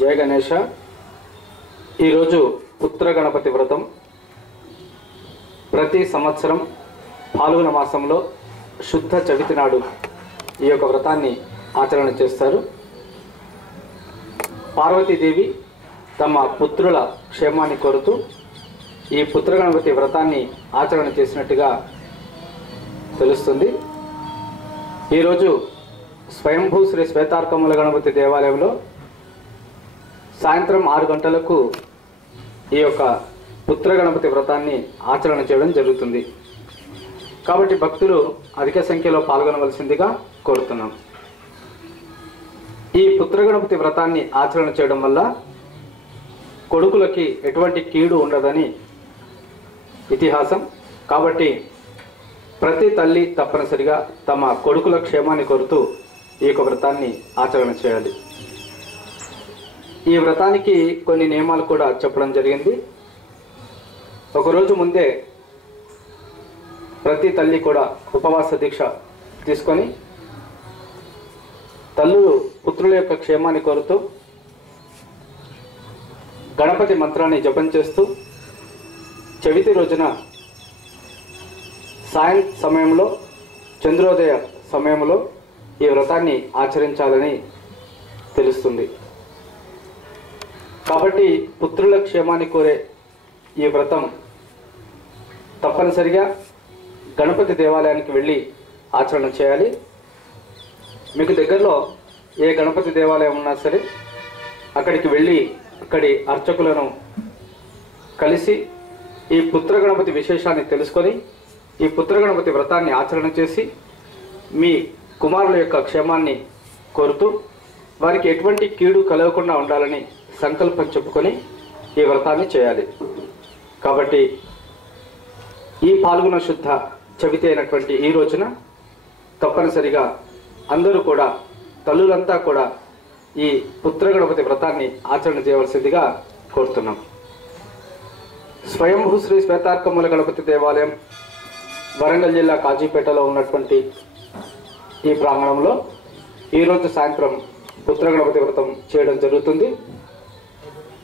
జయ గణేష. ఈరోజు పుత్ర గణపతి వ్రతం. ప్రతి సంవత్సరం పాల్గొన మాసంలో శుద్ధ చవితి నాడు ఈ యొక్క వ్రతాన్ని ఆచరణ చేస్తారు. పార్వతీదేవి తమ పుత్రుల క్షేమాన్ని కోరుతూ ఈ పుత్ర గణపతి వ్రతాన్ని ఆచరణ చేసినట్టుగా తెలుస్తుంది. ఈరోజు స్వయంభూ శ్రీ శ్వేతార్కముల గణపతి దేవాలయంలో సాయంత్రం 6 గంటలకు ఈ యొక్క పుత్ర గణపతి వ్రతాన్ని ఆచరణ చేయడం జరుగుతుంది. కాబట్టి భక్తులు అధిక సంఖ్యలో పాల్గొనవలసిందిగా కోరుతున్నాం. ఈ పుత్ర గణపతి వ్రతాన్ని ఆచరణ చేయడం వల్ల కొడుకులకి ఎటువంటి కీడు ఉండదని ఇతిహాసం. కాబట్టి ప్రతి తల్లి తప్పనిసరిగా తమ కొడుకుల క్షేమాన్ని కోరుతూ ఈ యొక్క వ్రతాన్ని ఆచరణ చేయాలి. ఈ వ్రతానికి కొన్ని నియమాలు కూడా చెప్పడం జరిగింది. ఒకరోజు ముందే ప్రతి తల్లి కూడా ఉపవాస దీక్ష తీసుకొని తల్లులు పుత్రుల యొక్క క్షేమాన్ని కోరుతూ గణపతి మంత్రాన్ని జపం చేస్తూ చవితి రోజున సాయం సమయంలో చంద్రోదయ సమయంలో ఈ వ్రతాన్ని ఆచరించాలని తెలుస్తుంది. కాబట్టి పుత్రుల క్షేమాన్ని కోరే ఈ వ్రతం తప్పనిసరిగా గణపతి దేవాలయానికి వెళ్ళి ఆచరణ చేయాలి. మీకు దగ్గరలో ఏ గణపతి దేవాలయం ఉన్నా సరే అక్కడికి వెళ్ళి అక్కడి అర్చకులను కలిసి ఈ పుత్ర గణపతి విశేషాన్ని తెలుసుకొని ఈ పుత్ర గణపతి వ్రతాన్ని ఆచరణ చేసి మీ కుమారుల యొక్క క్షేమాన్ని కోరుతూ వారికి ఎటువంటి కీడు కలగకుండా ఉండాలని సంకల్పం చెప్పుకొని ఈ వ్రతాన్ని చేయాలి. కాబట్టి ఈ పాల్గొన శుద్ధ చవితి అయినటువంటి ఈ రోజున తప్పనిసరిగా అందరూ కూడా తల్లులంతా కూడా ఈ పుత్ర గణపతి వ్రతాన్ని ఆచరణ చేయవలసిందిగా కోరుతున్నాం. స్వయంభూ శ్రీ శ్వేతార్కముల గణపతి దేవాలయం వరంగల్ జిల్లా కాజీపేటలో ఉన్నటువంటి ఈ ప్రాంగణంలో ఈరోజు సాయంత్రం పుత్ర గణపతి వ్రతం చేయడం జరుగుతుంది.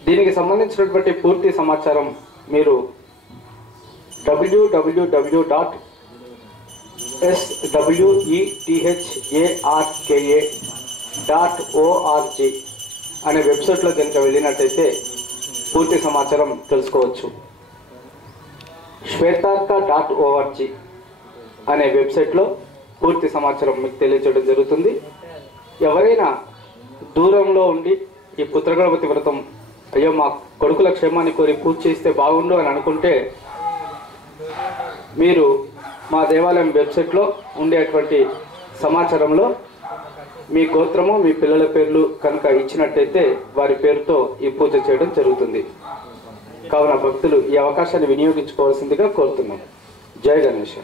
దీనికి సంబంధించినటువంటి పూర్తి సమాచారం మీరు www.swetharka.org అనే వెబ్సైట్లో కనుక వెళ్ళినట్టయితే పూర్తి సమాచారం తెలుసుకోవచ్చు. swetharka.org అనే వెబ్సైట్లో పూర్తి సమాచారం మీకు తెలియజేయడం జరుగుతుంది. ఎవరైనా దూరంలో ఉండి ఈ పుత్ర గణపతి వ్రతం అయ్యో మా కొడుకుల క్షేమాన్ని కోరి పూజ చేస్తే బాగుండు అని అనుకుంటే మీరు మా దేవాలయం వెబ్సైట్లో ఉండేటువంటి సమాచారంలో మీ గోత్రము మీ పిల్లల పేర్లు కనుక ఇచ్చినట్టయితే వారి పేరుతో ఈ పూజ చేయడం జరుగుతుంది. కావున భక్తులు ఈ అవకాశాన్ని వినియోగించుకోవాల్సిందిగా కోరుతున్నాం. జయ గణేష్.